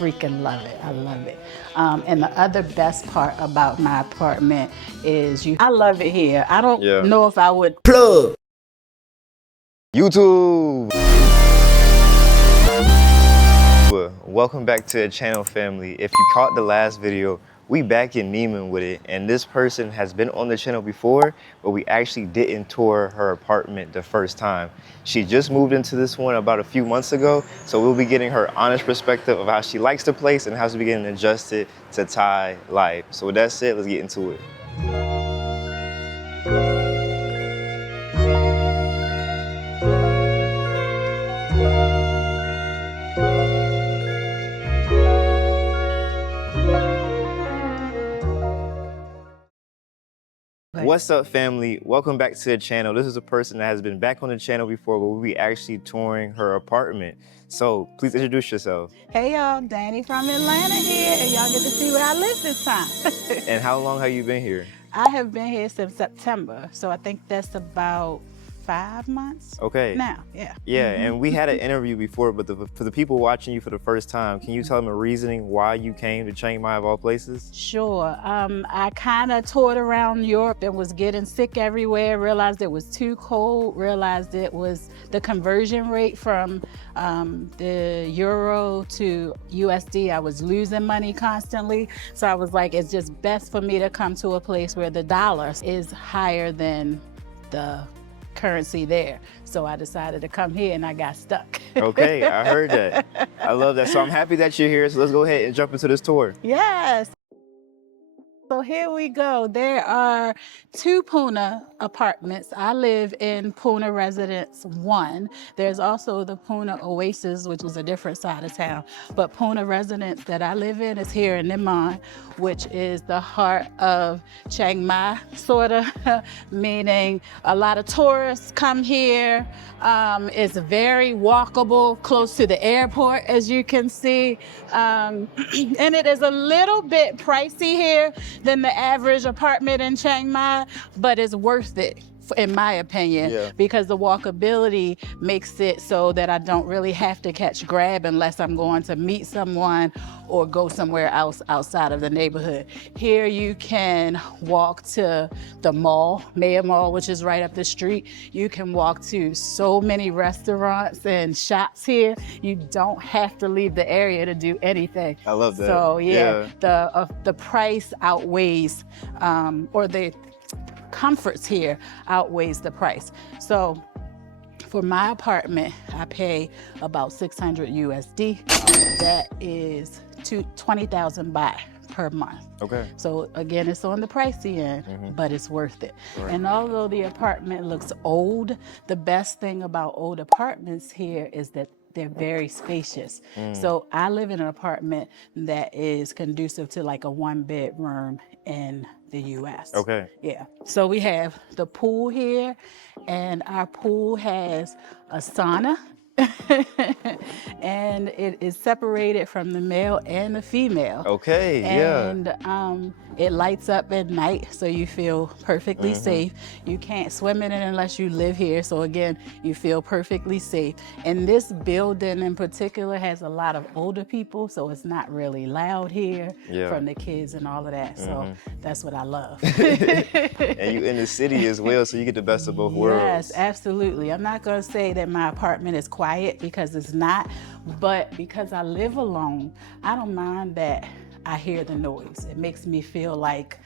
freaking love it. I love it. And the other best part about my apartment is I love it here. I don't know if I would plug YouTube. Welcome back to the channel, family. If you caught the last video, we back in Neiman with it, and this person has been on the channel before, but we actually didn't tour her apartment the first time. She just moved into this one about a few months ago, so we'll be getting her honest perspective of how she likes the place and how she's getting adjusted to Thai life. So with that said, let's get into it. What's up, family? Welcome back to the channel. This is a person that has been back on the channel before, but we'll be actually touring her apartment. So please introduce yourself. Hey y'all, Danny from Atlanta here, and y'all get to see where I live this time. And how long have you been here? I have been here since September, so I think that's about 5 months. Okay. Now, yeah. Yeah, and we had an interview before, but for the people watching you for the first time, can you tell them a reasoning why you came to Chiang Mai of all places? Sure. I kind of toured around Europe and was getting sick everywhere, realized it was too cold, realized it was the conversion rate from the euro to USD. I was losing money constantly. So I was like, it's just best for me to come to a place where the dollar is higher than the currency there. So I decided to come here and I got stuck. Okay, I heard that. I love that. So I'm happy that you're here. So let's go ahead and jump into this tour. Yes. So here we go. There are 2 Pune apartments. I live in Pune Residence 1. There's also the Pune Oasis, which is a different side of town. But Pune Residence that I live in is here in Nimon, which is the heart of Chiang Mai, sort of, meaning a lot of tourists come here. It's very walkable, close to the airport, as you can see. And it is a little bit pricey here than the average apartment in Chiang Mai, but it's worth it, in my opinion, because the walkability makes it so that I don't really have to catch Grab unless I'm going to meet someone or go somewhere else outside of the neighborhood. Here you can walk to the mall, Mayor Mall, which is right up the street. You can walk to so many restaurants and shops here. You don't have to leave the area to do anything. I love that. So the price outweighs, or the comforts here outweighs the price. So for my apartment, I pay about 600 USD. That is 20,000 baht per month. Okay. So again, it's on the pricey end, but it's worth it. Right. And although the apartment looks old, the best thing about old apartments here is that they're very spacious. So I live in an apartment that is conducive to like a 1-bedroom in the US. Okay. Yeah. So we have the pool here, and our pool has a sauna. And it is separated from the male and the female. Okay, and it lights up at night, so you feel perfectly safe. You can't swim in it unless you live here, so again, you feel perfectly safe. And this building in particular has a lot of older people, so it's not really loud here from the kids and all of that. So that's what I love. And you in the city as well, so you get the best of both worlds. Yes, absolutely. I'm not going to say that my apartment is quiet, because it's not, but because I live alone, I don't mind that I hear the noise. It makes me feel like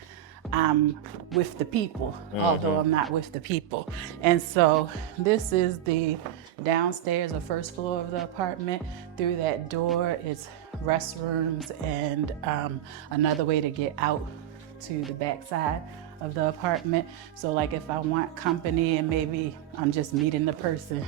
I'm with the people, although I'm not with the people. And so this is the downstairs or first floor of the apartment. Through that door, it's restrooms and another way to get out to the backside of the apartment. So like if I want company and maybe I'm just meeting the person,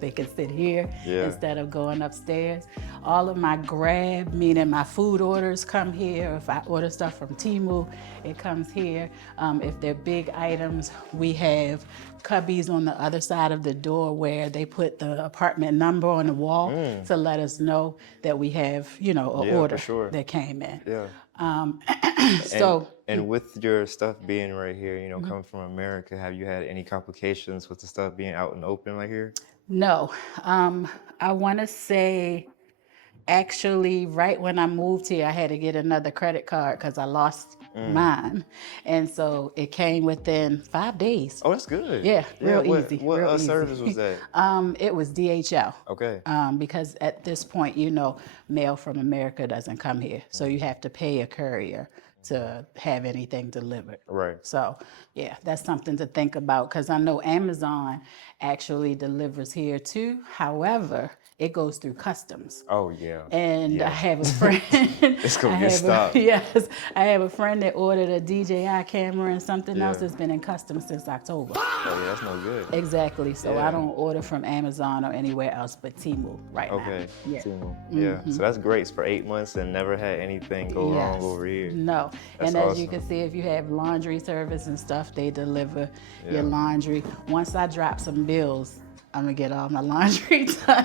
they can sit here instead of going upstairs. All of my Grab, meaning my food orders, come here. If I order stuff from Temu, it comes here. If they're big items, we have cubbies on the other side of the door where they put the apartment number on the wall to let us know that we have, an order that came in. And with your stuff being right here, coming from America, have you had any complications with the stuff being out in the open right here? No. I want to say actually, right when I moved here, I had to get another credit card because I lost mine. And so it came within 5 days. Oh, that's good. Yeah, Yeah, real easy, what real easy. service was that? It was DHL. Okay. Because at this point, you know, mail from America doesn't come here. So you have to pay a courier to have anything delivered. Right. So, yeah, that's something to think about because I know Amazon actually delivers here too. However, it goes through customs. Oh yeah. And I Yeah. have a friend. It's gonna get stopped. Yes, I have a friend that ordered a DJI camera and something else Yeah. that's been in customs since October. Oh yeah, that's no good. Exactly. So Yeah. I don't order from Amazon or anywhere else but Temu right now. Okay. Yeah. Temu. Yeah. So that's great. For 8 months and never had anything go wrong Yes. over here. No. That's And as awesome. you can see, if you have laundry service and stuff, they deliver Yeah. your laundry. Once I drop some bills, I'm gonna get all my laundry done.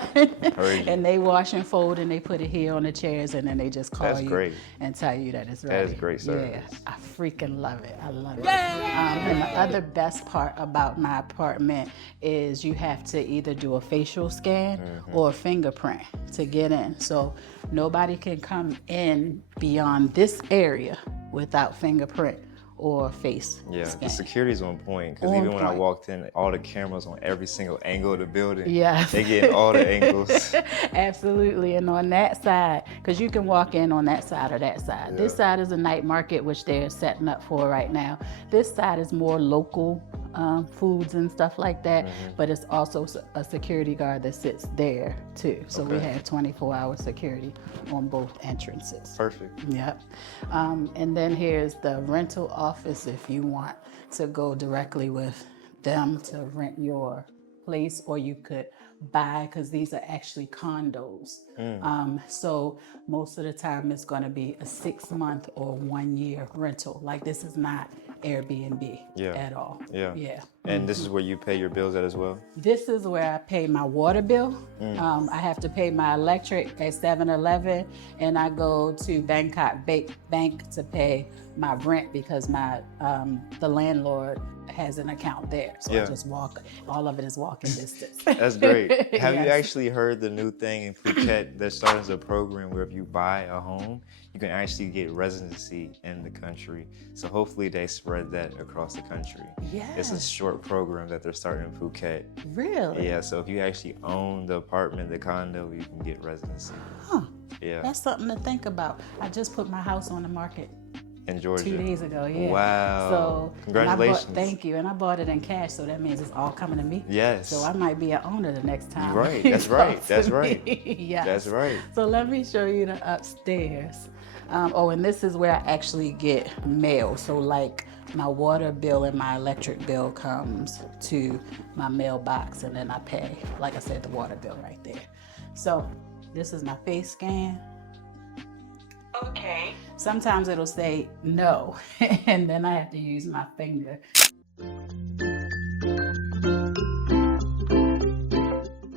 Crazy. And they wash and fold and they put it here on the chairs and then they just call That's you great. and tell you that it's ready. That is great service. Yeah, I freaking love it. I love it. And the other best part about my apartment is you have to either do a facial scan or a fingerprint to get in. So nobody can come in beyond this area without fingerprint or face Yeah, scan. the security's on point because On even when I point. walked in, all the cameras on every single angle of the building. Yes. They get all the angles. Absolutely. And on that side, because you can walk in on that side or that side. This side is a night market, which they're setting up for right now. This side is more local foods and stuff like that, but it's also a security guard that sits there too. So we have 24-hour security on both entrances. Perfect. Yep. And then here's the rental office if you want to go directly with them to rent your place, or you could buy, because these are actually condos. So most of the time it's going to be a 6-month or 1-year rental. Like this is not Airbnb at all. Yeah. Yeah. And this is where you pay your bills at as well? This is where I pay my water bill. I have to pay my electric at 7-Eleven, and I go to Bangkok Bank to pay my rent because my the landlord has an account there. So I just walk. All of it is walking distance. That's great. Have you Yes. actually heard the new thing in Phuket? They're starting a program where if you buy a home, you can actually get residency in the country. So hopefully they spread that across the country. It's a Yes. short program that they're starting in Phuket. Really? Yeah, so if you actually own the apartment, the condo, you can get residency. Huh. Yeah, That's something to think about. I just put my house on the market in Georgia. 2 days ago. Yeah. Wow. So Congratulations. Thank you. And I bought it in cash, so that means it's all coming to me. Yes. So I might be an owner the next time. You're right. you That's talk right. to That's me. right. Yes. That's right. So let me show you the upstairs. And this is where I actually get mail. So like my water bill and my electric bill comes to my mailbox, and then I pay, like I said, the water bill right there. So this is my face scan. Okay. Sometimes it'll say no, and then I have to use my finger.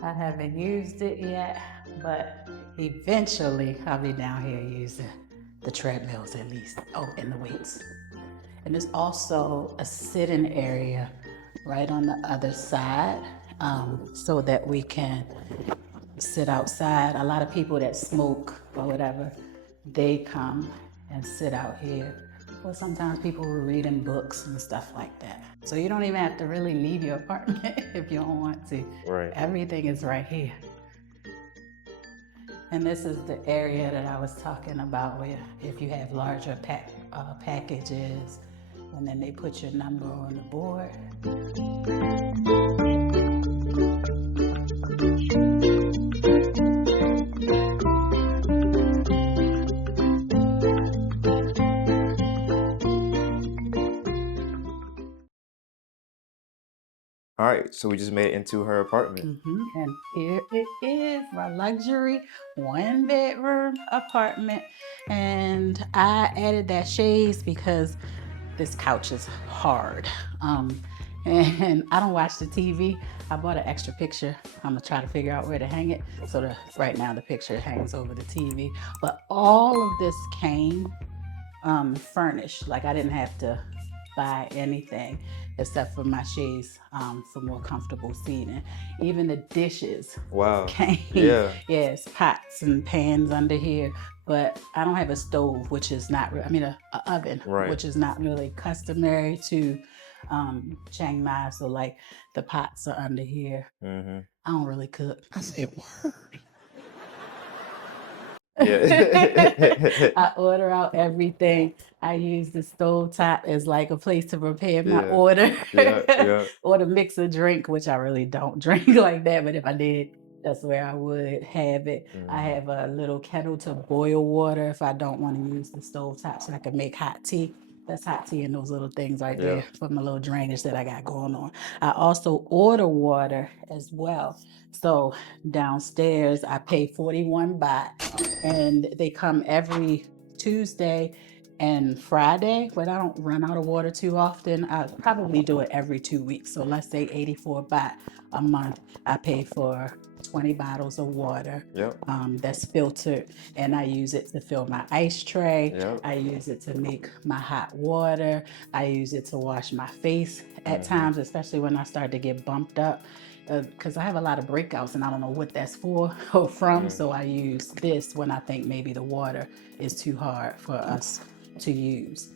I haven't used it yet, but eventually I'll be down here using the treadmills at least. Oh, and the weights. And there's also a sitting area right on the other side, so that we can sit outside. A lot of people that smoke or whatever, they come and sit out here. Or sometimes people are reading books and stuff like that. So you don't even have to really leave your apartment if you don't want to. Right. Everything is right here. And this is the area that I was talking about where if you have larger packages, and then they put your number on the board. All right, so we just made it into her apartment. And here it is, my luxury 1-bedroom apartment. And I added that shades because this couch is hard. And I don't watch the TV. I bought an extra picture. I'm gonna try to figure out where to hang it. So right now the picture hangs over the TV. But all of this came furnished. Like I didn't have to buy anything except for my shades for more comfortable seating. Even the dishes Wow. came. Yeah. Yes, pots and pans under here. But I don't have a stove, which is not, a oven, Right. which is not really customary to Chiang Mai. So like the pots are under here. Mm-hmm. I don't really cook. I said, word. Yeah. I order out everything. I use the stove top as like a place to prepare my Yeah. order. Yeah. Or to mix a drink, which I really don't drink like that, but if I did, that's where I would have it. I have a little kettle to boil water if I don't want to use the stove top, so I can make hot tea. That's hot tea and those little things right Yeah. there for my little drainage that I got going on. I also order water as well. So downstairs, I pay 41 baht, and they come every Tuesday and Friday, but I don't run out of water too often. I probably do it every 2 weeks. So let's say 84 baht a month. I pay for 20 bottles of water Yep. that's filtered, and I use it to fill my ice tray. Yep. I use it to make my hot water. I use it to wash my face at times, especially when I start to get bumped up. Because I have a lot of breakouts and I don't know what that's for or from. So I use this when I think maybe the water is too hard for us to use.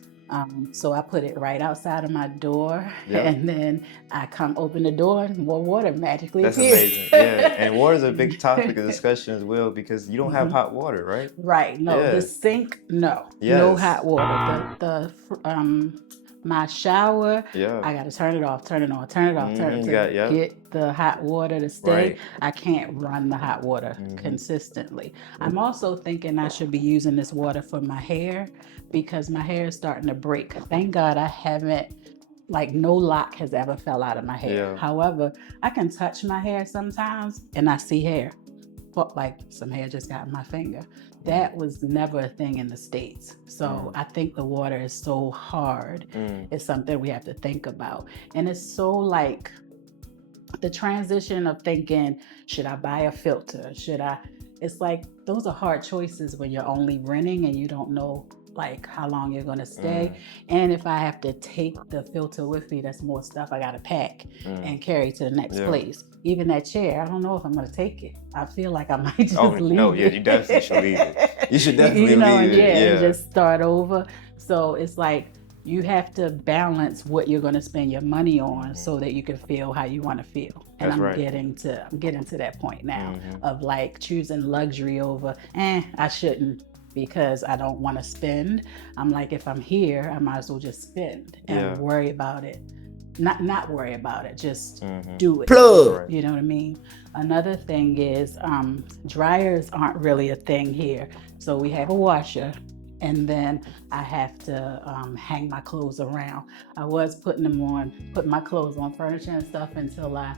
So I put it right outside of my door, Yep. and then I come open the door and more water magically That's appears. amazing. Yeah. And water is a big topic of discussion as well because you don't have hot water, right? Right. No, Yeah. the sink, no. No Yes. hot water. My shower, Yeah. I gotta turn it off, turn it on, turn it off, turn it Yep. get the hot water to stay. Right. I can't run the hot water consistently. I'm also thinking I should be using this water for my hair because my hair is starting to break. Thank God I haven't, like, no lock has ever fell out of my hair. Yeah. However, I can touch my hair sometimes and I see hair. But like some hair just got in my finger. That was never a thing in the States. So I think the water is so hard. It's something we have to think about. And it's so like the transition of thinking, should I buy a filter? It's like those are hard choices when you're only renting and you don't know like how long you're gonna stay. And if I have to take the filter with me, that's more stuff I gotta pack and carry to the next place. Even that chair, I don't know if I'm gonna take it. I feel like I might just leave no, it. yeah, you definitely should leave it. You should definitely leave and, it. and just start over. So it's like you have to balance what you're gonna spend your money on so that you can feel how you want to feel. And That's I'm right. getting to that point now of like choosing luxury over, I shouldn't, because I don't want to spend. I'm like, if I'm here, I might as well just spend and worry about it. Not worry about it, just do it. Plug. You know what I mean? Another thing is dryers aren't really a thing here. So we have a washer, and then I have to hang my clothes around. I was putting my clothes on furniture and stuff until I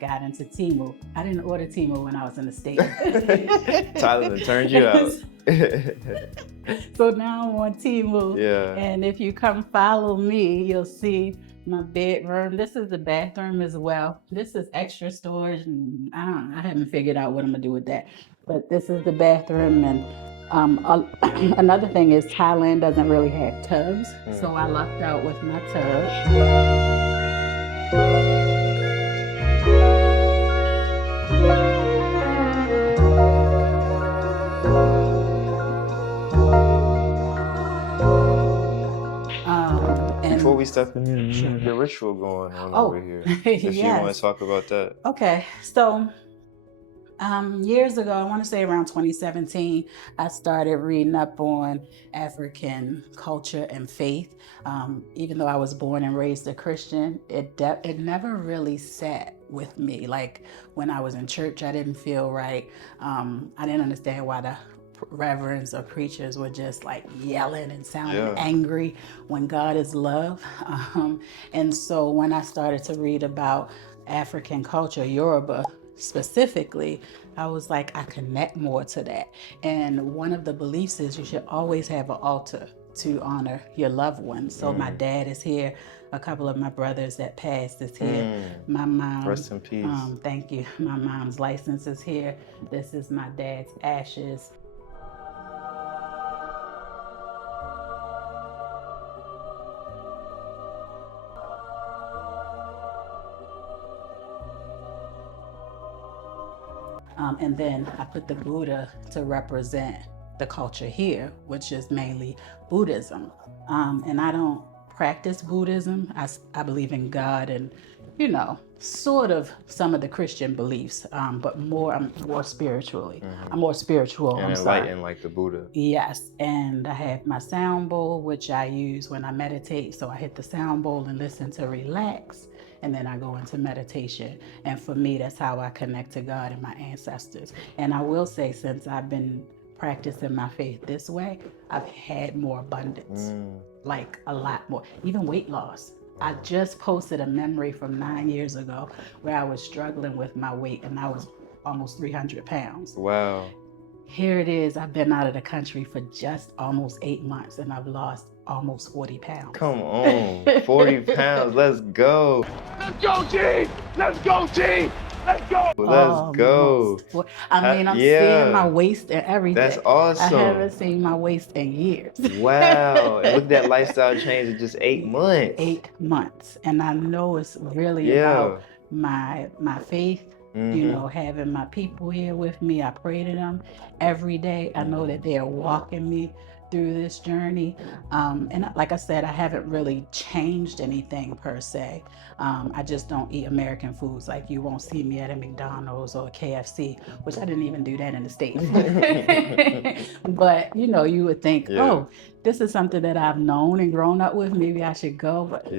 got into Temu. I didn't order Temu when I was in the States. Tyler turned you out. So now I'm on Temu. Yeah. And if you come follow me, you'll see my bedroom. This is the bathroom as well. This is extra storage, and I haven't figured out what I'm gonna do with that. But this is the bathroom, and another thing is Thailand doesn't really have tubs, so I lucked out with my tub. Before we step in, the ritual going on over here. If you want yes. to talk about that. Okay, so years ago, I want to say around 2017, I started reading up on African culture and faith. Even though I was born and raised a Christian, it never really sat with me. Like when I was in church, I didn't feel right. I didn't understand why the reverends or preachers were just like yelling and sounding angry when God is love. And so when I started to read about African culture, Yoruba specifically, I was like, I connect more to that. And one of the beliefs is you should always have an altar to honor your loved ones. So my dad is here. A couple of my brothers that passed is here. My mom, rest in peace. Thank you. My mom's license is here. This is my dad's ashes. And then I put the Buddha to represent the culture here, which is mainly Buddhism. And I don't practice Buddhism. I believe in God and, sort of some of the Christian beliefs, but I'm more spiritually. I'm more spiritual. And I'm sorry. enlightened like the Buddha. Yes, and I have my sound bowl, which I use when I meditate. So I hit the sound bowl and listen to relax, and then I go into meditation. And for me, that's how I connect to God and my ancestors. And I will say, since I've been practicing my faith this way, I've had more abundance, like a lot more, even weight loss. I just posted a memory from 9 years ago where I was struggling with my weight and I was almost 300 pounds. Wow. Here it is. I've been out of the country for just almost 8 months and I've lost almost 40 pounds. Come on, 40 pounds. Let's go. Let's go, G! Let's go, G! Let's go! Let's go. I'm seeing my waist and everything. That's awesome. I haven't seen my waist in years. Wow. And look at that lifestyle change in just 8 months. 8 months. And I know it's really about my faith. Having my people here with me. I pray to them every day. I know that they are walking me through this journey. And like I said, I haven't really changed anything per se. I just don't eat American foods. Like you won't see me at a McDonald's or a KFC, which I didn't even do that in the States. But you would think, oh, this is something that I've known and grown up with. Maybe I should go, but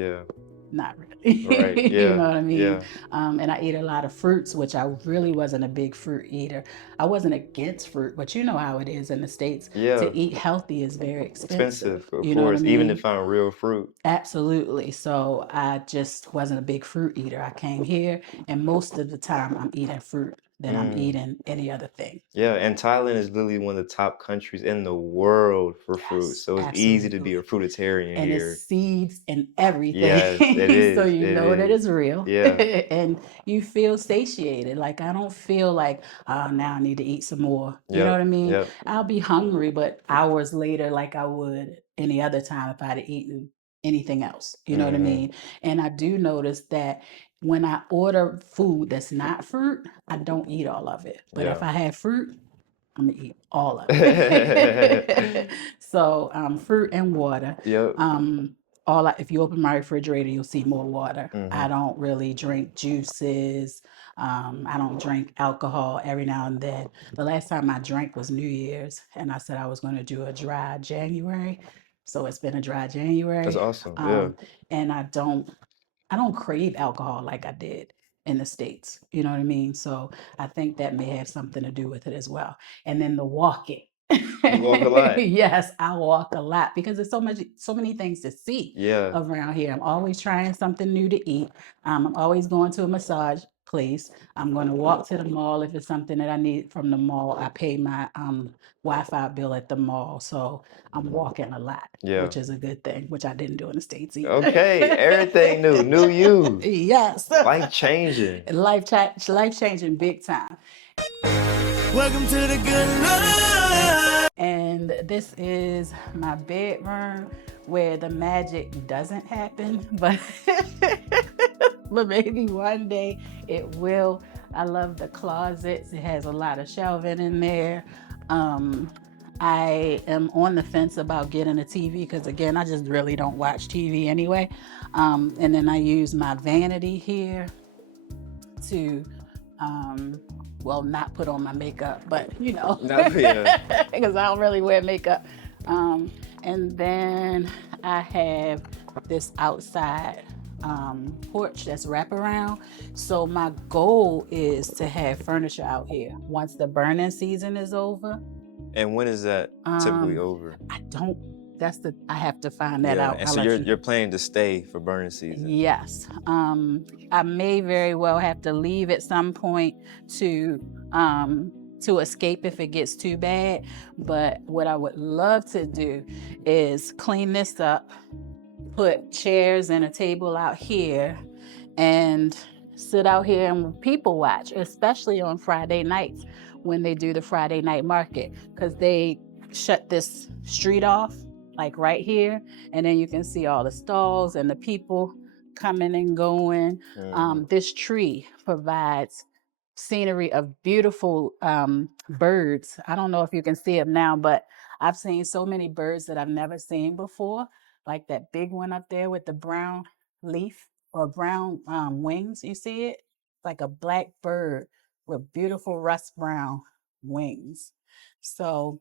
not really. Right. Yeah. You know what I mean? Yeah. And I eat a lot of fruits, which I really wasn't a big fruit eater. I wasn't against fruit, but you know how it is in the States. To eat healthy is very expensive. Of you know course, what I mean? even to find real fruit. Absolutely. So I just wasn't a big fruit eater. I came here and most of the time I'm eating fruit than I'm eating any other thing. Yeah, and Thailand is literally one of the top countries in the world for fruit. So it's easy to be a fruitarian and here. it's seeds and everything. Yes, it is. So you know that it's real. Yeah. And you feel satiated. Like I don't feel like, oh, now I need to eat some more. You know what I mean? Yep. I'll be hungry, but hours later, like I would any other time if I'd eaten anything else. You know what I mean? And I do notice that when I order food that's not fruit, I don't eat all of it. But if I have fruit, I'm gonna eat all of it. So fruit and water. Yep. If you open my refrigerator, you'll see more water. I don't really drink juices. I don't drink alcohol every now and then. The last time I drank was New Year's, and I said I was going to do a dry January. So it's been a dry January. That's awesome. And I don't crave alcohol like I did in the States. You know what I mean? So I think that may have something to do with it as well. And then the walking. You walk a lot. Yes, I walk a lot because there's so many things to see around here. I'm always trying something new to eat. I'm always going to a massage place. I'm going to walk to the mall if it's something that I need from the mall. I pay my Wi-Fi bill at the mall. So I'm walking a lot, which is a good thing, which I didn't do in the States either. Okay, everything new, new you. Yes. Life changing. Life changing big time. Welcome to the good life. And this is my bedroom where the magic doesn't happen, but but maybe one day it will. I love the closets. It has a lot of shelving in there. I am on the fence about getting a TV because, again, I just really don't watch TV anyway. And then I use my vanity here to not put on my makeup, but because I don't really wear makeup. And then I have this outside porch that's wraparound. So my goal is to have furniture out here once the burning season is over. And when is that typically over? I have to find that out. And so you're planning to stay for burning season? Yes. I may very well have to leave at some point to escape if it gets too bad. But what I would love to do is clean this up, put chairs and a table out here, and sit out here and people watch, especially on Friday nights when they do the Friday night market, because they shut this street off, like right here, and then you can see all the stalls and the people coming and going. This tree provides scenery of beautiful birds. I don't know if you can see them now, but I've seen so many birds that I've never seen before, like that big one up there with the brown leaf or brown wings. You see it? Like a black bird with beautiful rust brown wings. So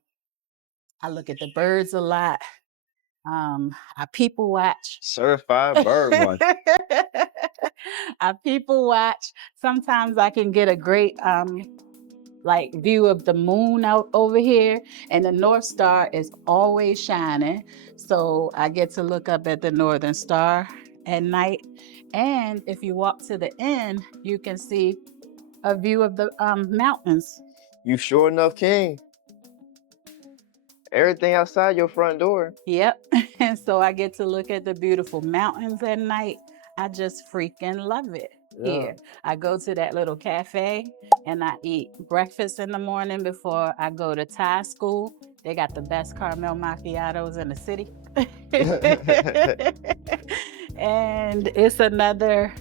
I look at the birds a lot. I people watch. Certified bird watch. I people watch. Sometimes I can get a great like view of the moon out over here, and the North Star is always shining. So I get to look up at the Northern Star at night. And if you walk to the end, you can see a view of the mountains. You sure enough king. Everything outside your front door. Yep. And so I get to look at the beautiful mountains at night. I just freaking love it. Yeah. Here, I go to that little cafe and I eat breakfast in the morning before I go to Thai school. They got the best caramel macchiatos in the city. And it's another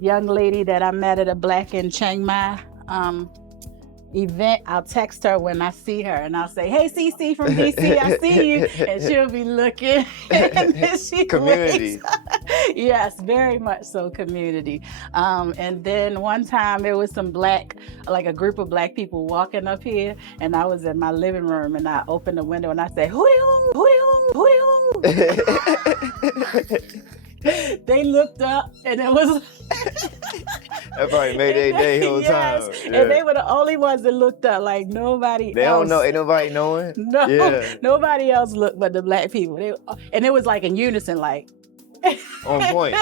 young lady that I met at a Black in Chiang Mai event. I'll text her when I see her and I'll say, "Hey, CC from DC, I see you," and she'll be looking. And then she Community. waves. Yes, very much so, community. And then one time there was like a group of Black people walking up here, and I was in my living room and I opened the window and I said, "Hooty hoo, hooty hoo, hooty hoo." They looked up and it was That probably made their day whole yes. time. And they were the only ones that looked up, like nobody They else. don't know, ain't nobody knowing. No, Yeah. nobody else looked but the Black people. And it was like in unison, like On point.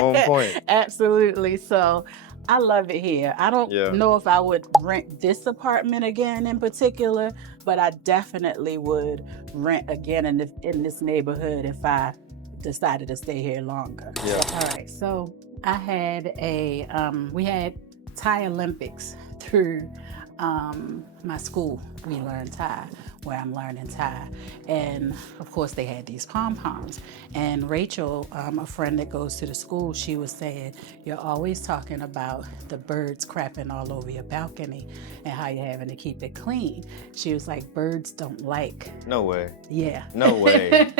On point. Absolutely. So I love it here. I don't Yeah. know if I would rent this apartment again in particular, but I definitely would rent again in this neighborhood if I decided to stay here longer. Yeah. All right. So I had we had Thai Olympics through my school. We learned Thai, where I'm learning Thai. And of course they had these pom-poms. And Rachel, a friend that goes to the school, she was saying, "You're always talking about the birds crapping all over your balcony and how you're having to keep it clean." She was like, "Birds don't like." No way. Yeah. No way.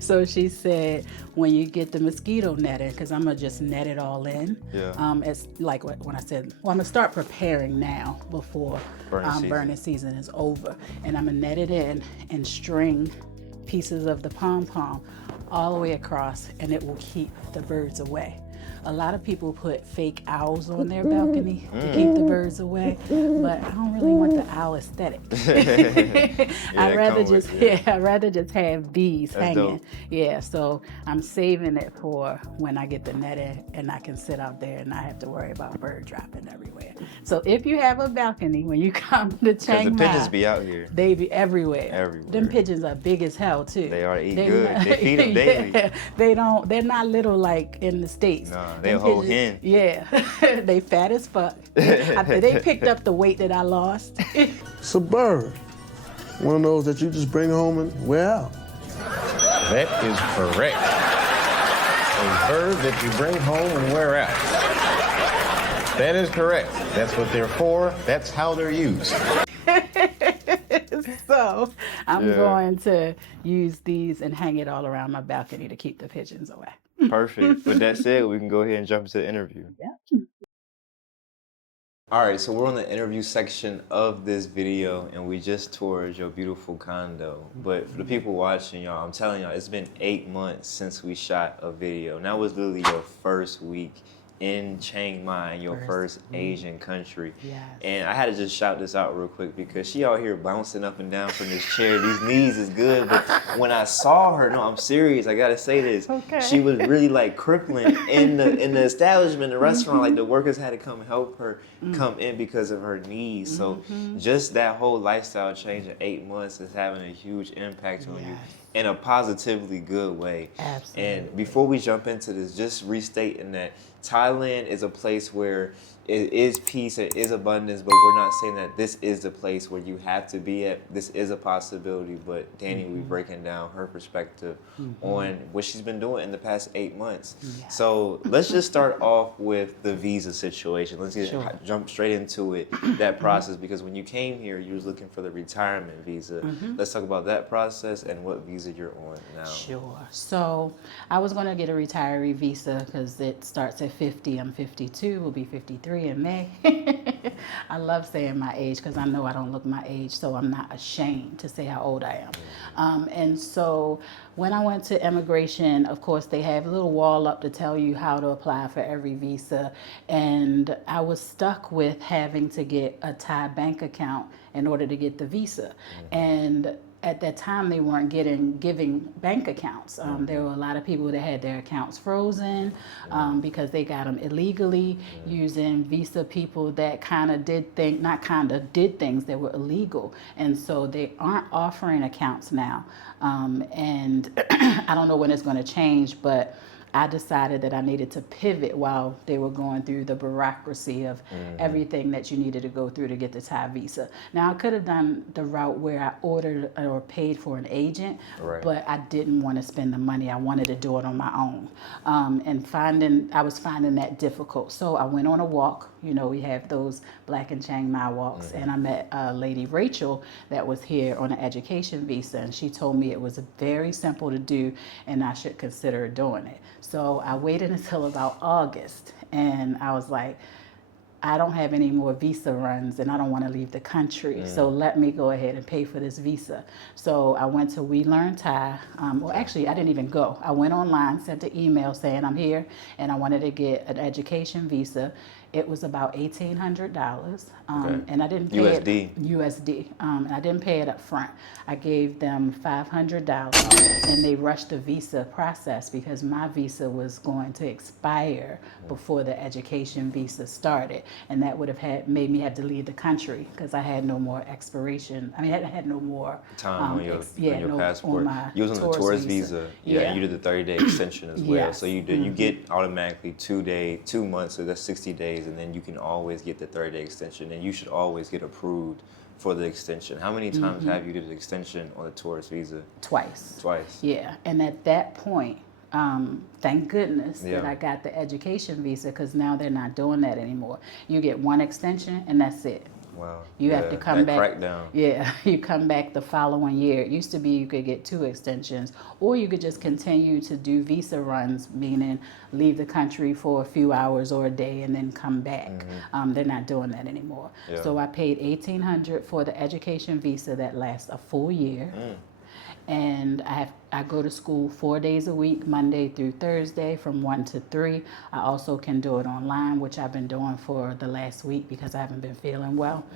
So she said, when you get the mosquito netting, because I'm gonna just net it all in. Yeah. It's like when I said, well, I'm gonna start preparing now before burning season is over, and I'm gonna net it in and string pieces of the pom-pom all the way across, and it will keep the birds away. A lot of people put fake owls on their balcony to keep the birds away, but I don't really want the owl aesthetic. I'd rather just have bees hanging. Dope. Yeah, so I'm saving it for when I get the netting and I can sit out there and not have to worry about bird dropping everywhere. So if you have a balcony when you come to Chiang Mai, Because the pigeons be out here. they be everywhere. Everywhere. Them pigeons are big as hell too. They are eat good. They feed them daily. Yeah, they're not little like in the States. Nah, they a whole hen. Yeah, they fat as fuck. They picked up the weight that I lost. It's a bird. One of those that you just bring home and wear out. That is correct. A bird that you bring home and wear out. That is correct. That's what they're for. That's how they're used. So I'm going to use these and hang it all around my balcony to keep the pigeons away. Perfect. With that said, we can go ahead and jump into the interview. Yeah. All right, so we're on the interview section of this video, and we just toured your beautiful condo. But for the people watching, y'all, I'm telling y'all, it's been 8 months since we shot a video. And that was literally your first week in Chiang Mai, your first Asian country. Yes. And I had to just shout this out real quick because she out here bouncing up and down from this chair. These knees is good, but when I saw her, no, I'm serious, I gotta say this. Okay. She was really like crippling in the establishment, the restaurant. Like the workers had to come help her come in because of her knees. So just that whole lifestyle change in 8 months is having a huge impact on you in a positively good way. Absolutely. And before we jump into this, just restating that Thailand is a place where it is peace, it is abundance, but we're not saying that this is the place where you have to be at. This is a possibility, but Danny will be breaking down her perspective on what she's been doing in the past 8 months. Yes. So let's just start off with the visa situation. Let's Sure. jump straight into it, that process, because when you came here, you was looking for the retirement visa. Let's talk about that process and what visa you're on now. Sure. So I was going to get a retiree visa because it starts at 50. I'm 52. Will be 53 in May. I love saying my age because I know I don't look my age, so I'm not ashamed to say how old I am. And so when I went to immigration, of course, they have a little wall up to tell you how to apply for every visa. And I was stuck with having to get a Thai bank account in order to get the visa. And at that time, they weren't giving bank accounts. There were a lot of people that had their accounts frozen because they got them illegally using visa people that did things that were illegal. And so they aren't offering accounts now. And I don't know when it's going to change, but I decided that I needed to pivot while they were going through the bureaucracy of everything that you needed to go through to get the Thai visa. Now, I could have done the route where I ordered or paid for an agent, but I didn't want to spend the money. I wanted to do it on my own. I was finding that difficult. So I went on a walk. You know, we have those Black and Chiang Mai walks, and I met Lady Rachel that was here on an education visa, and she told me it was very simple to do, and I should consider doing it. So I waited until about August, and I was like, I don't have any more visa runs and I don't want to leave the country. So let me go ahead and pay for this visa. So I went to We Learn Thai. Well, actually, I didn't even go. I went online, sent an email saying I'm here and I wanted to get an education visa. It was about $1,800, and I didn't pay USD. And I didn't pay it up front. I gave them $500, and they rushed the visa process because my visa was going to expire before the education visa started, and that would have made me have to leave the country because I had no more expiration. I mean, I had no more time on your passport. You was on the tourist visa. And you did the 30-day extension as well. So you did. You get automatically 2 months, so that's 60 days. And then you can always get the 30-day extension, and you should always get approved for the extension. How many times have you did an extension on a tourist visa? Twice. Twice. Yeah, and at that point, thank goodness that I got the education visa because now they're not doing that anymore. You get one extension and that's it. Wow. You have to come back. Crackdown. Yeah, you come back the following year. It used to be you could get 2 extensions, or you could just continue to do visa runs, meaning leave the country for a few hours or a day and then come back. They're not doing that anymore. So I paid $1,800 for the education visa that lasts a full year. And I go to school 4 days a week, Monday through Thursday from 1 to 3. I also can do it online, which I've been doing for the last week because I haven't been feeling well.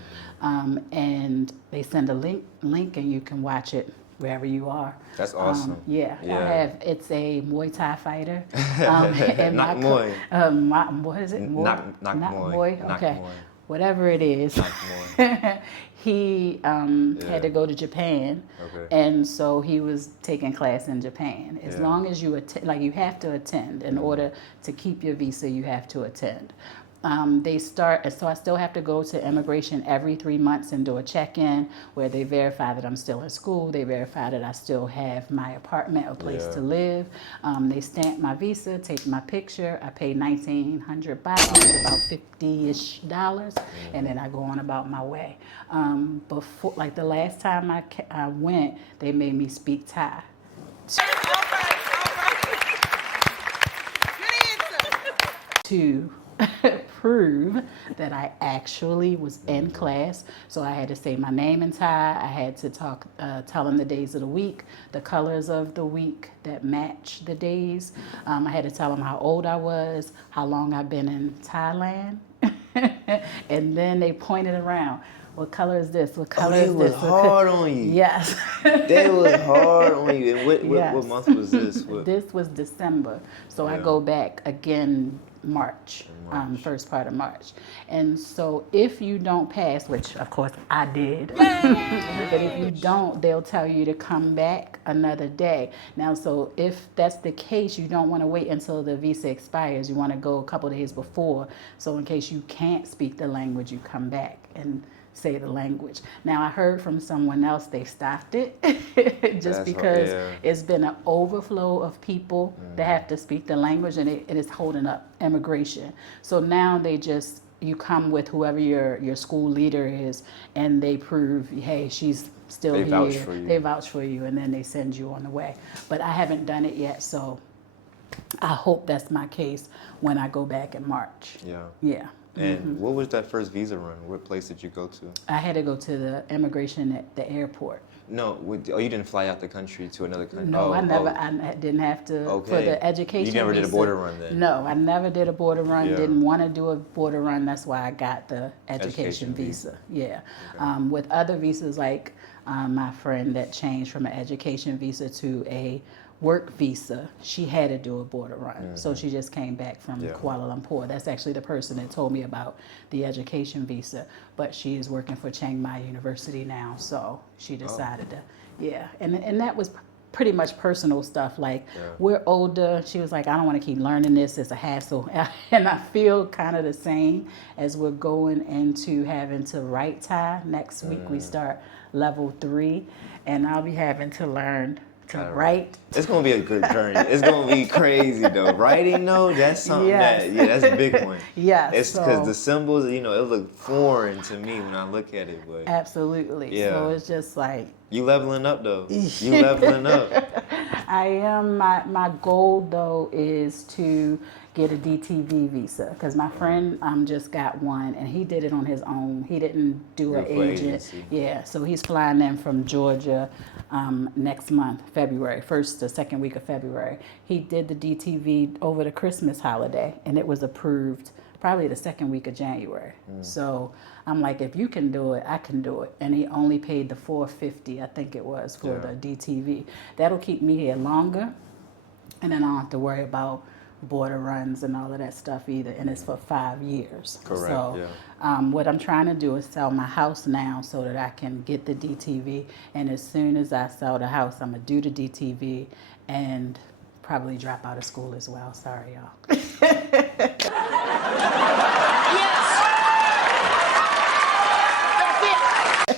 And they send a link and you can watch it wherever you are. That's awesome. It's a Muay Thai fighter. Not Muay. What is it? Not Muay. Okay. Whatever it is. He had to go to Japan, and so he was taking class in Japan. As long as you attend, you have to attend in order to keep your visa. You have to attend. So I still have to go to immigration every 3 months and do a check-in where they verify that I'm still in school. They verify that I still have my apartment, a place to live. They stamp my visa, take my picture. I pay $1,900, about $50-ish, and then I go on about my way. Before, the last time I went, they made me speak Thai. To prove that I actually was in class. So I had to say my name in Thai. I had to tell them the days of the week, the colors of the week that match the days. I had to tell them how old I was, how long I've been in Thailand. And then they pointed around. What color is this? What color is this? They was hard on you. Yes. They was hard on you. And what month was this? This was December. So I go back again March. First part of March. And so if you don't pass, which of course I did, but if you don't, they'll tell you to come back another day. Now, so if that's the case, you don't want to wait until the visa expires. You want to go a couple days before. So in case you can't speak the language, you come back and say the language. Now I heard from someone else they stopped it just because it's been an overflow of people that have to speak the language, and it is holding up immigration. So now you come with whoever your school leader is, and they prove, hey, she's still here. Vouch for you. They vouch for you, and then they send you on the way. But I haven't done it yet, so I hope that's my case when I go back in March. Yeah. Yeah. And what was that first visa run? What place did you go to? I had to go to the immigration at the airport. No, you didn't fly out the country to another country? No, I didn't have to, for the education You never did a visa. border run then? No, I never did a border run, Yeah. didn't want to do a border run, that's why I got the education visa. Yeah. Okay. With other visas, like my friend that changed from an education visa to a work visa, she had to do a border run. So she just came back from Kuala Lumpur. That's actually the person that told me about the education visa. But she is working for Chiang Mai University now, so she decided to, And that was pretty much personal stuff. Like, we're older. She was like, I don't want to keep learning this. It's a hassle. And I feel kind of the same as we're going into having to write Thai. Next week we start level 3, and I'll be having to learn to write. It's gonna be a good journey. It's gonna be crazy though. Writing though, that's something that's a big one. Yes. It's because the symbols, it look foreign to me when I look at it. But absolutely. Yeah. So it's just like, you leveling up though. You leveling up. I am. My goal though is to get a DTV visa, because my friend just got one, and he did it on his own. He didn't do an agent. Agency. Yeah, so he's flying in from Georgia next month, February, first to second week of February. He did the DTV over the Christmas holiday, and it was approved probably the second week of January. So I'm like, if you can do it, I can do it. And he only paid the $450, I think it was, for the DTV. That'll keep me here longer, and then I don't have to worry about border runs and all of that stuff either, and it's for 5 years. Correct. So what I'm trying to do is sell my house now so that I can get the DTV, and as soon as I sell the house, I'm gonna do the DTV and probably drop out of school as well. Sorry, y'all.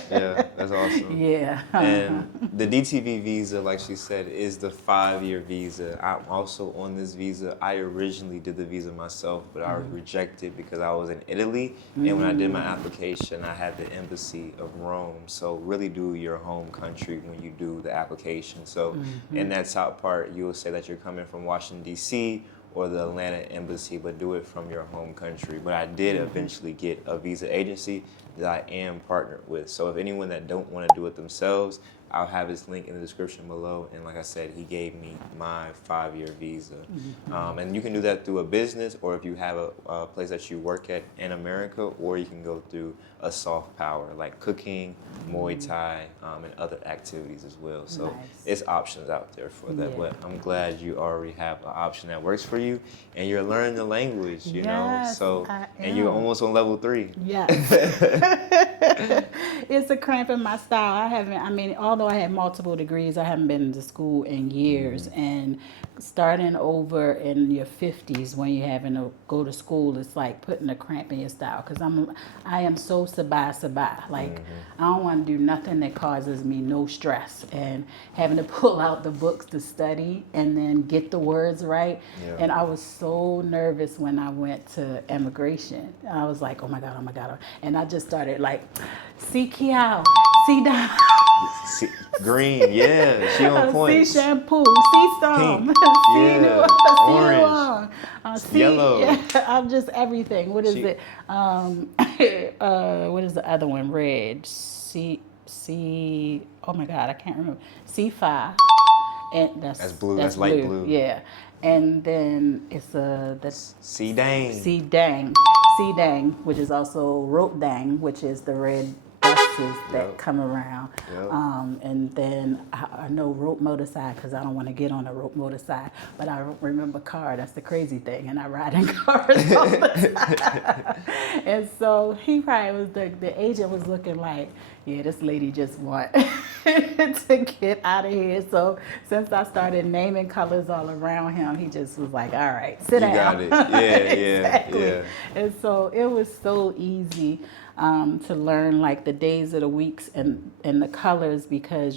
Yeah, that's awesome. Yeah. And the DTV visa, like she said, is the 5-year visa. I'm also on this visa. I originally did the visa myself, but I was rejected because I was in Italy. And when I did my application, I had the embassy of Rome. So really do your home country when you do the application. So in that top part, you will say that you're coming from Washington, D.C., or the Atlanta embassy, but do it from your home country. But I did eventually get a visa agency that I am partnered with. So if anyone that don't want to do it themselves, I'll have his link in the description below. And like I said, he gave me my 5-year visa. And you can do that through a business, or if you have a place that you work at in America, or you can go through a soft power like cooking, Muay Thai, and other activities as well. So it's options out there for that. But I'm glad you already have an option that works for you, and you're learning the language, you know? So, and you're almost on level 3. Yes. It's a cramp in my style. Although I had multiple degrees, I haven't been to school in years. And starting over in your 50s when you're having to go to school, it's like putting a cramp in your style. Because I am so sabah. Like, I don't want to do nothing that causes me no stress. And having to pull out the books to study and then get the words right. Yeah. And I was so nervous when I went to immigration. I was like, oh my God. And I just started like, see Kiao, see down. Green, yeah, she on point. See shampoo, see storm, see orange, see yellow. Yeah, I'm just everything. What is it? What is the other one? Red. Oh my God, I can't remember. C5. And that's blue. That's light blue. Yeah. And then it's that's C dang. C dang, which is also rope dang, which is the red buses that come around. And then I know rope motorcycle because I don't want to get on a rope motorcycle, but I don't remember car. That's the crazy thing, and I ride in cars all the time. And so he probably was the agent was looking like, yeah, this lady just want to get out of here. So since I started naming colors all around him, he just was like, all right, sit You down. got it. Yeah, Exactly. yeah. And so it was so easy to learn like the days of the weeks and the colors, because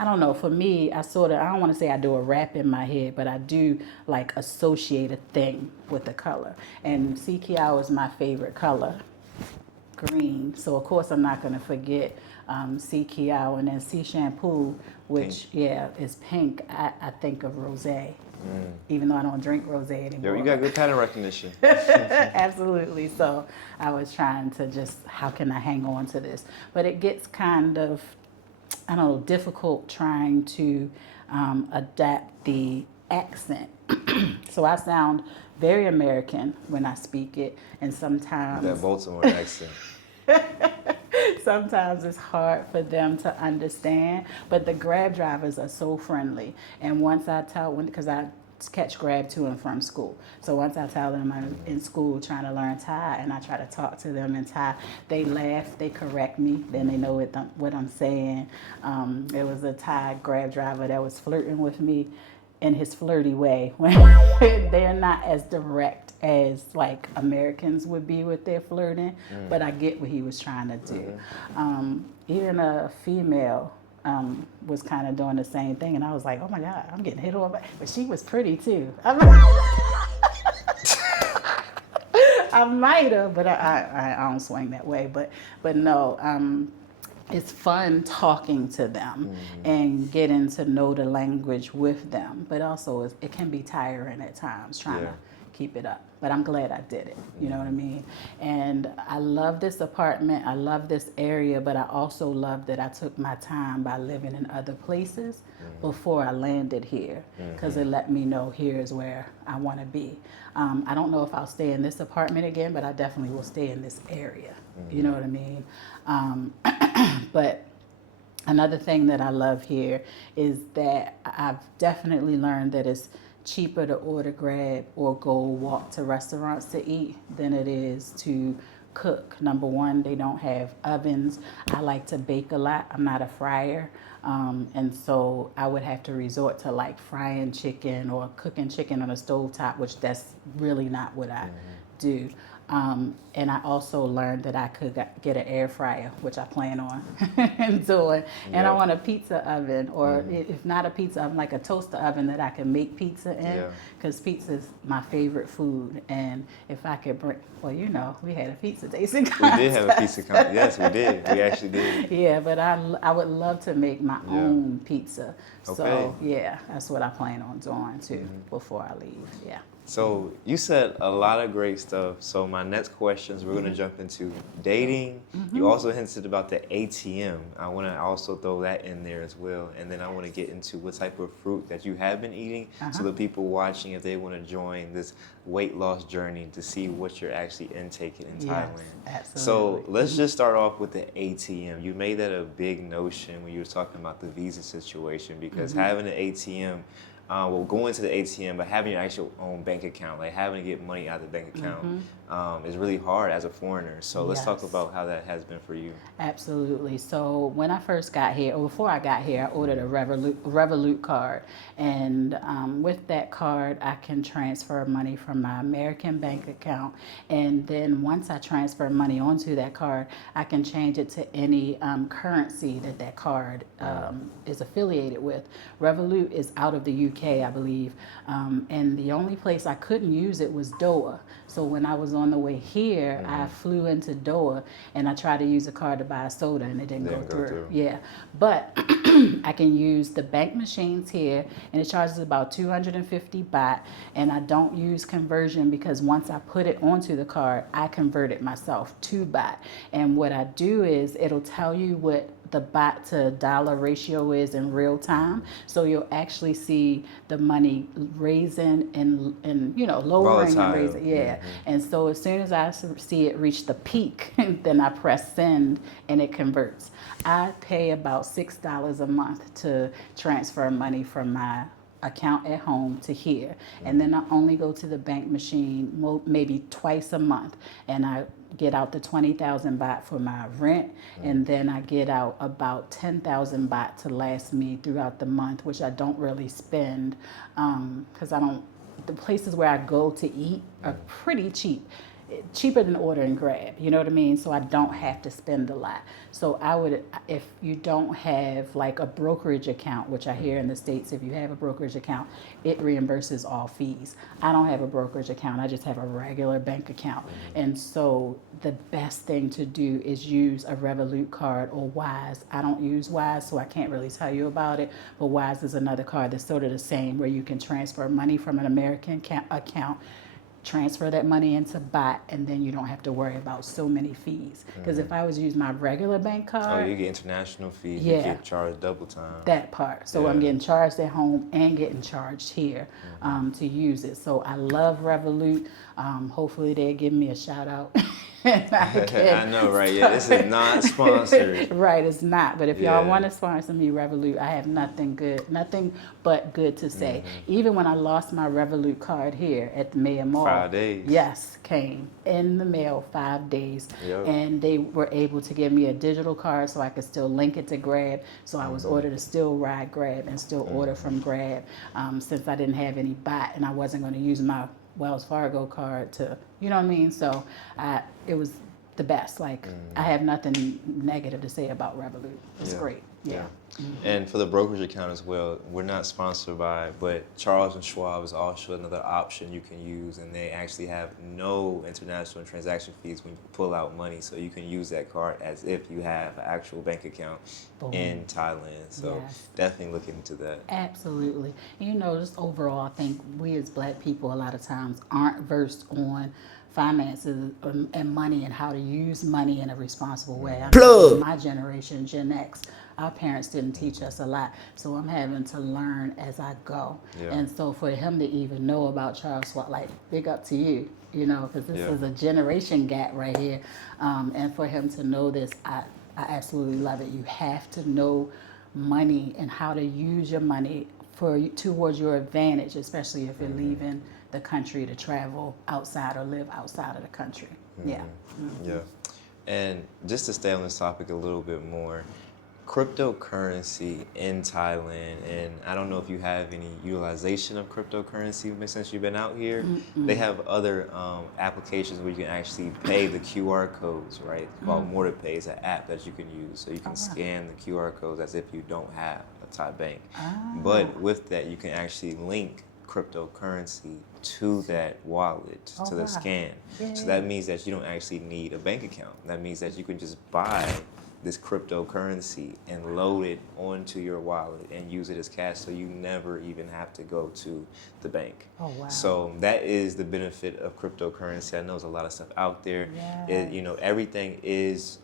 I don't know, for me, I don't want to say I do a rap in my head, but I do like associate a thing with the color. And sea Kiao is my favorite color, green. So of course I'm not going to forget sea Kiao, and then sea shampoo, which is pink. I think of rosé, even though I don't drink rosé anymore. Yo, you got good pattern recognition. Absolutely. So I was trying to just, how can I hang on to this? But it gets kind of, I don't know, difficult trying to adapt the accent. So I sound very American when I speak it, and sometimes That Baltimore accent. sometimes it's hard for them to understand. But the Grab drivers are so friendly, and once I tell, because I catch Grab to and from school, so once I tell them I'm in school trying to learn Thai, and I try to talk to them in Thai, they laugh, they correct me, then they know what I'm saying. There was a Thai Grab driver that was flirting with me in his flirty way, when they're not as direct as like Americans would be with their flirting, but I get what he was trying to do. Even a female was kind of doing the same thing, and I was like, oh my God, I'm getting hit over. But she was pretty too. I might have, but I don't swing that way. But no, it's fun talking to them and getting to know the language with them. But also it can be tiring at times trying to keep it up. But I'm glad I did it, you know what I mean? And I love this apartment, I love this area, but I also love that I took my time by living in other places before I landed here, because it let me know here's where I want to be. I don't know if I'll stay in this apartment again, but I definitely will stay in this area, you know what I mean? But another thing that I love here is that I've definitely learned that it's cheaper to order Grab or go walk to restaurants to eat than it is to cook. Number one, they don't have ovens. I like to bake a lot. I'm not a fryer. And so I would have to resort to like frying chicken or cooking chicken on a stovetop, which that's really not what I do. And I also learned that I could get an air fryer, which I plan on doing. And I want a pizza oven, or if not a pizza oven, like a toaster oven that I can make pizza in, because pizza is my favorite food. And if I could bring, well, you know, we had a pizza tasting contest. We did have a pizza contest. Yes, we did. We actually did. Yeah, but I would love to make my own pizza. Okay. So yeah, that's what I plan on doing too before I leave. Yeah. So you said a lot of great stuff. So my next questions, we're going to jump into dating. You also hinted about the ATM. I want to also throw that in there as well. And then I want to get into what type of fruit that you have been eating, so the people watching, if they want to join this weight loss journey, to see what you're actually intaking in Thailand. Absolutely. So let's just start off with the ATM. You made that a big notion when you were talking about the visa situation, because having an ATM, well, going to the ATM, but having your actual own bank account, like having to get money out of the bank account, is really hard as a foreigner. So let's talk about how that has been for you. Absolutely. So when I first got here, or before I got here, I ordered a Revolut card. And with that card, I can transfer money from my American bank account. And then once I transfer money onto that card, I can change it to any currency that card is affiliated with. Revolut is out of the UK, I believe. And the only place I couldn't use it was Doha. So when I was on the way here, I flew into Doha and I tried to use a card to buy a soda and it didn't go through. Yeah, but I can use the bank machines here, and it charges about 250 baht, and I don't use conversion because once I put it onto the card, I convert it myself to baht. And what I do is it'll tell you what the baht to dollar ratio is in real time, so you'll actually see the money raising and you know, lowering and raising. And so as soon as I see it reach the peak, then I press send and it converts. I pay about $6 a month to transfer money from my account at home to here, and then I only go to the bank machine maybe twice a month, and I get out the 20,000 baht for my rent, and then I get out about 10,000 baht to last me throughout the month, which I don't really spend because I don't. The places where I go to eat are pretty cheap. Cheaper than ordering Grab, you know what I mean? So I don't have to spend a lot. So I would, if you don't have like a brokerage account, which I hear in the States, if you have a brokerage account, it reimburses all fees. I don't have a brokerage account, I just have a regular bank account. And so the best thing to do is use a Revolut card or Wise. I don't use Wise, so I can't really tell you about it, but Wise is another card that's sort of the same, where you can transfer money from an American account, transfer that money into baht, and then you don't have to worry about so many fees. Because if I was using my regular bank card, you get international fees. Yeah. You get charged double time. that part. So I'm getting charged at home and getting charged here to use it. So I love Revolut. Hopefully they give me a shout out. I know, right? Yeah, this is not sponsored. Right, it's not. But if y'all Yeah. want to sponsor me, Revolut, I have nothing but good to say. Even when I lost my Revolut card here at the Mayor Mall, 5 days. yes, came in the mail 5 days, Yep. and they were able to give me a digital card so I could still link it to Grab. So I was ordered to still ride Grab and still order from Grab since I didn't have any baht and I wasn't going to use my Wells Fargo card to, you know what I mean? So it was the best. Like, I have nothing negative to say about Revolut. It's Yeah. great. Yeah. And for the brokerage account as well, we're not sponsored by, but Charles and Schwab is also another option you can use, and they actually have no international transaction fees when you pull out money, so you can use that card as if you have an actual bank account in Thailand. So Yes. definitely look into that. Absolutely. You know, just overall, I think we as Black people a lot of times aren't versed on finances and money and how to use money in a responsible way. I know in my generation, Gen X, our parents didn't teach us a lot, so I'm having to learn as I go. Yeah. And so for him to even know about Charles Schwab, like, big up to you, you know, because this is a generation gap right here. And for him to know this, I absolutely love it. You have to know money and how to use your money towards your advantage, especially if you're leaving the country to travel outside or live outside of the country. Yeah. Yeah. And just to stay on this topic a little bit more, cryptocurrency in Thailand, and I don't know if you have any utilization of cryptocurrency since you've been out here. They have other applications where you can actually pay the QR codes, right? It's called MortarPay. It's an app that you can use. So you can scan the QR codes as if you don't have a Thai bank. But with that, you can actually link cryptocurrency to that wallet, to the scan. So that means that you don't actually need a bank account. That means that you can just buy this cryptocurrency and load it onto your wallet and use it as cash, so you never even have to go to the bank. Oh, wow. So that is the benefit of cryptocurrency. I know there's a lot of stuff out there. You know, everything is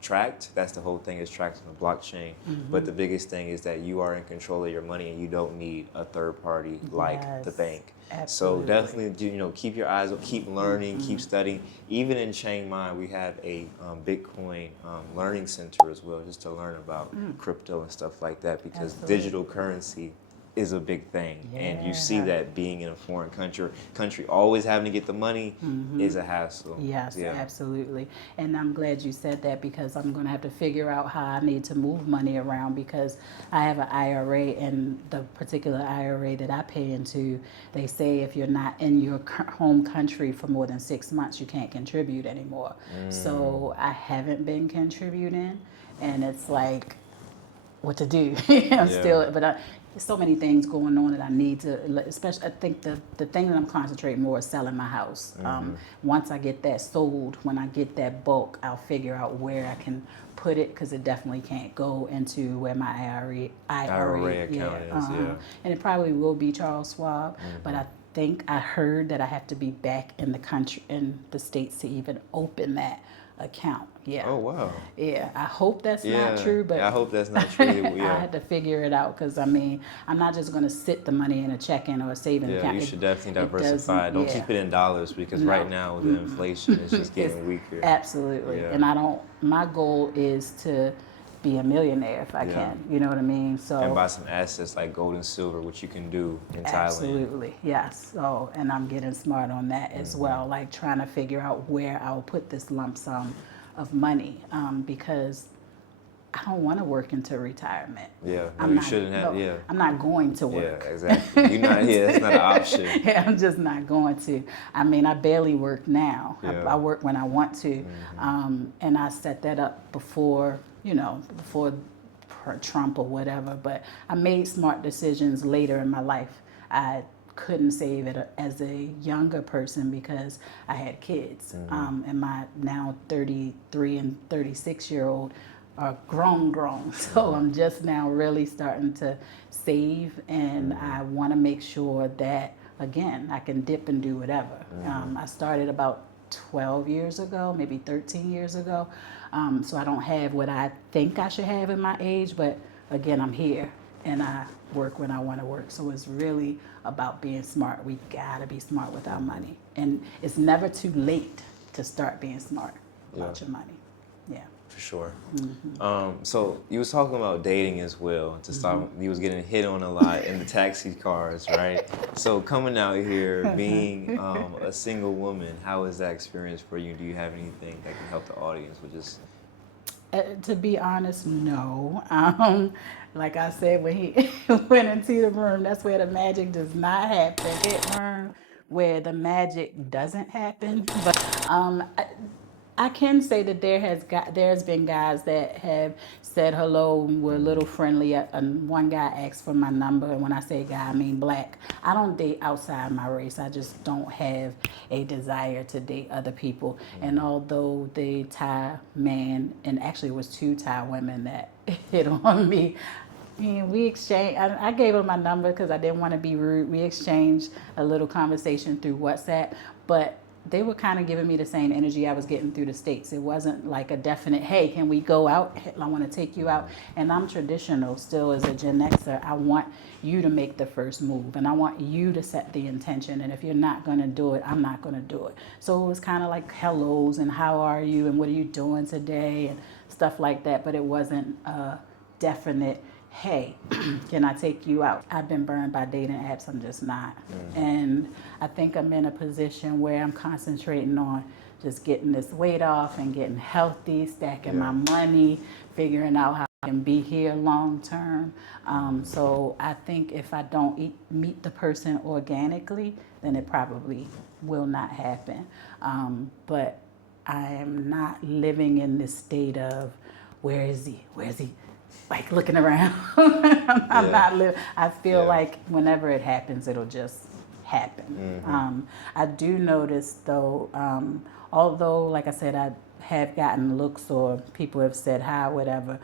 tracked. That's the whole thing, is tracked on the blockchain. But the biggest thing is that you are in control of your money and you don't need a third party like the bank. Absolutely. So definitely, you know, keep your eyes open, keep learning, keep studying. Even in Chiang Mai, we have a Bitcoin learning center as well, just to learn about crypto and stuff like that, because digital currency is a big thing. And you see that being in a foreign country always having to get the money is a hassle. Yes, absolutely. And I'm glad you said that, because I'm going to have to figure out how I need to move money around, because I have an IRA, and the particular IRA that I pay into, they say if you're not in your home country for more than 6 months, you can't contribute anymore. So I haven't been contributing, and it's like, what to do? I'm still, but there's so many things going on that I need to, especially, I think the thing that I'm concentrating more is selling my house. Once I get that sold, when I get that bulk, I'll figure out where I can put it, because it definitely can't go into where my IRA account is. And it probably will be Charles Schwab, but I heard that I have to be back in the country, in the States, to even open that account. Yeah. Oh, wow. Yeah, I hope that's not true, but I hope that's not true. I had to figure it out, because I mean, I'm not just going to sit the money in a checking or a saving account. You should definitely diversify. Don't keep it in dollars, because right now with the inflation, it's just getting weaker. Absolutely. And my goal is to be a millionaire if I can. You know what I mean? So and buy some assets like gold and silver, which you can do in Thailand. absolutely, yes. So, and I'm getting smart on that as well, like trying to figure out where I'll put this lump sum of money, because I don't want to work into retirement. Yeah, no, I'm you not, shouldn't have. no, Yeah, I'm not going to work. yeah, exactly. You're not here. That's not an option. Yeah, I'm just not going to. I mean, I barely work now. Yeah. I work when I want to, and I set that up before, before Trump or whatever. But I made smart decisions later in my life. I couldn't save it as a younger person because I had kids, and my now 33 and 36-year-old are grown. So I'm just now really starting to save, and I want to make sure that, again, I can dip and do whatever. I started about 12 years ago, maybe 13 years ago. So I don't have what I think I should have in my age, but again, I'm here and I work when I want to work. So it's really about being smart. We gotta be smart with our money. And it's never too late to start being smart about your money. Yeah. For sure. So you was talking about dating as well. To start, you was getting hit on a lot in the taxi cars, right? So coming out here, being a single woman, how is that experience for you? Do you have anything that can help the audience with just? To be honest, no. Like I said, when he went into the room, that's where the magic does not happen. It room where the magic doesn't happen. But I can say that there's been guys that have said hello and were a little friendly. And one guy asked for my number, and when I say guy, I mean black. I don't date outside my race. I just don't have a desire to date other people. And although the Thai man, and actually it was 2 Thai women that hit on me, we exchanged. I gave him my number because I didn't want to be rude. We exchanged a little conversation through WhatsApp, but they were kind of giving me the same energy I was getting through the States. It wasn't like a definite, hey, can we go out? I want to take you out. And I'm traditional still as a Gen Xer. I want you to make the first move, and I want you to set the intention. And if you're not going to do it, I'm not going to do it. So it was kind of like hellos and how are you and what are you doing today and stuff like that. But it wasn't a definite, hey, can I take you out? I've been burned by dating apps. I'm just not. And I think I'm in a position where I'm concentrating on just getting this weight off and getting healthy, stacking my money, figuring out how I can be here long term. So I think if I don't meet the person organically, then it probably will not happen. But I am not living in this state of, where is he? Where is he? Like looking around. I'm not living. I feel like whenever it happens, it'll just happen. I do notice though, although like I said, I have gotten looks or people have said hi, whatever.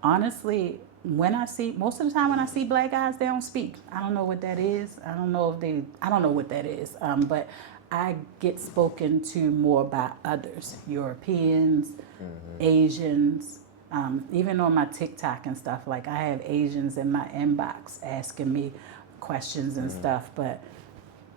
Honestly, most of the time when I see black guys, they don't speak. I don't know what that is. I don't know what that is. But I get spoken to more by others, Europeans, Asians. Even on my TikTok and stuff, like I have Asians in my inbox asking me questions and stuff, but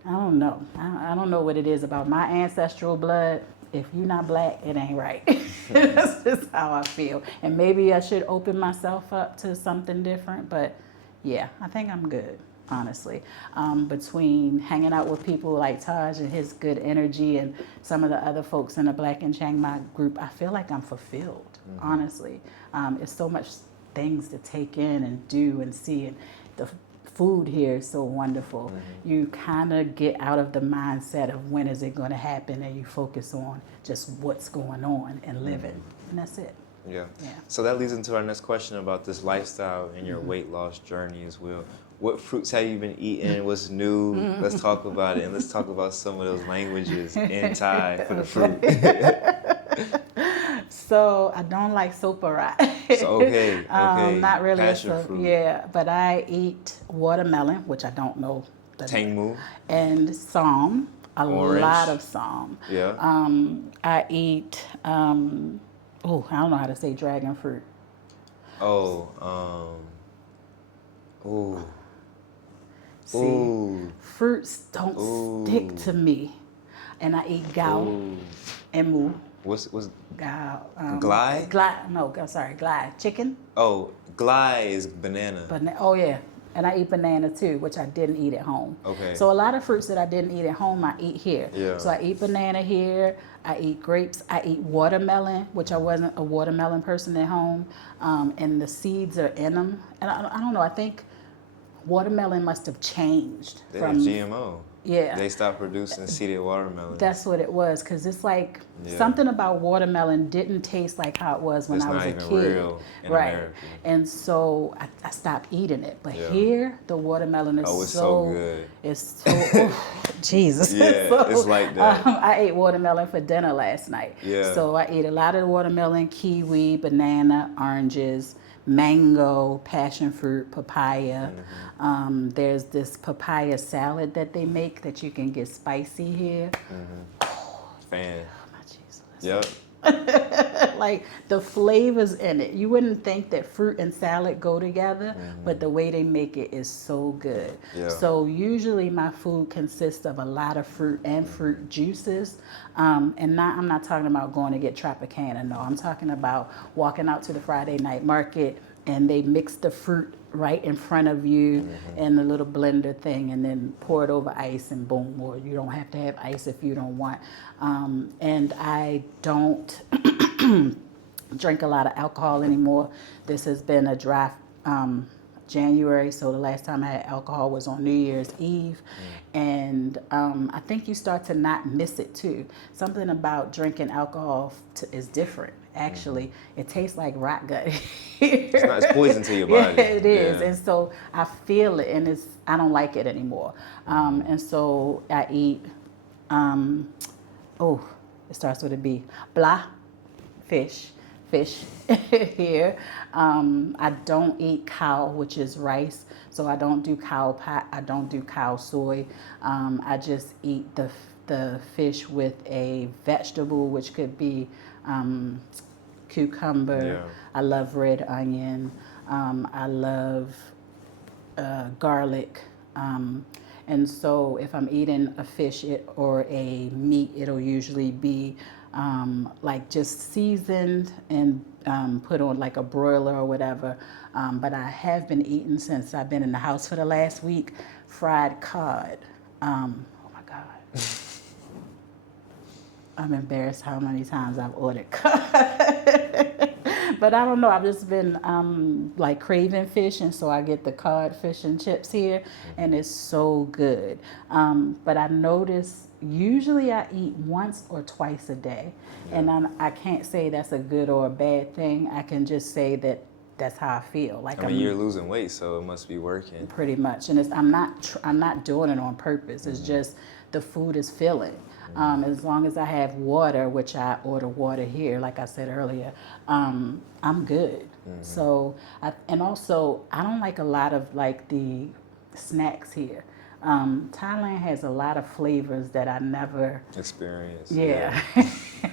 I don't know. I don't know what it is about my ancestral blood. If you're not black, it ain't right. That's just how I feel. And maybe I should open myself up to something different, but yeah, I think I'm good, honestly. Between hanging out with people like Taj and his good energy and some of the other folks in the Black in Chiang Mai group, I feel like I'm fulfilled, honestly. It's so much things to take in and do and see, and the food here is so wonderful. You kind of get out of the mindset of when is it going to happen, and you focus on just what's going on and living, and that's it. Yeah. So that leads into our next question about this lifestyle and your weight loss journey as well. What fruits have you been eating? What's new? Let's talk about it, and let's talk about some of those languages in Thai for the fruit. So I don't like sopa. So okay. Not really. Passion fruit. Yeah, but I eat watermelon, which I don't know. Tangmu. And Psalm, Orange. lot of Psalm. Yeah. I eat, I don't know how to say dragon fruit. See, fruits don't stick to me. And I eat gao and mu. What's Glide? Glide, no, I'm sorry, glide. Chicken? oh, glide is banana. Oh, yeah. And I eat banana too, which I didn't eat at home. Okay. So a lot of fruits that I didn't eat at home, I eat here. Yeah. So I eat banana here. I eat grapes. I eat watermelon, which I wasn't a watermelon person at home. And the seeds are in them. And I don't know. I think watermelon must have changed They're from GMO. Yeah. They stopped producing seeded watermelon. That's what it was, because it's like Yeah. something about watermelon didn't taste like how it was when It's I was not a even kid. real in right. America. And so I stopped eating it. But Yeah. here, the watermelon is it's so good. It's so, Jesus. Yeah, So, it's like that. I ate watermelon for dinner last night. Yeah. So I ate a lot of watermelon, kiwi, banana, oranges, mango, passion fruit, papaya. There's this papaya salad that they make that you can get spicy here. Fan. Oh, my Jesus. Yep. Like the flavors in it. You wouldn't think that fruit and salad go together, but the way they make it is so good. Yeah. So usually my food consists of a lot of fruit and fruit juices. And I'm not talking about going to get Tropicana. No, I'm talking about walking out to the Friday night market and they mix the fruit right in front of you in the little blender thing and then pour it over ice and boom, or you don't have to have ice if you don't want. And I don't drink a lot of alcohol anymore. This has been a dry January, so the last time I had alcohol was on New Year's Eve. And I think you start to not miss it too. Something about drinking alcohol is different. Actually, it tastes like rat gut. It's poison to your body. Yeah, it is. Yeah. And so I feel it, and I don't like it anymore. And so I eat, it starts with a B, blah, fish here. I don't eat cow, which is rice. So I don't do cow pat. I don't do cow soy. I just eat the fish with a vegetable, which could be cucumber. Yeah. I love red onion. I love garlic. And so if I'm eating a fish or a meat, it'll usually be like just seasoned and put on like a broiler or whatever. But I have been eating since I've been in the house for the last week, fried cod. Oh my God. I'm embarrassed how many times I've ordered cod. But I don't know, I've just been like craving fish, and so I get the cod fish and chips here, and it's so good. But I notice usually I eat once or twice a day, and I can't say that's a good or a bad thing. I can just say that that's how I feel. Like I mean, you're losing weight, so it must be working. Pretty much, and I'm not doing it on purpose. It's just the food is filling. As long as I have water, which I order water here, like I said earlier, I'm good. So, and also I don't like a lot of like the snacks here. Thailand has a lot of flavors that I never experienced. Yeah.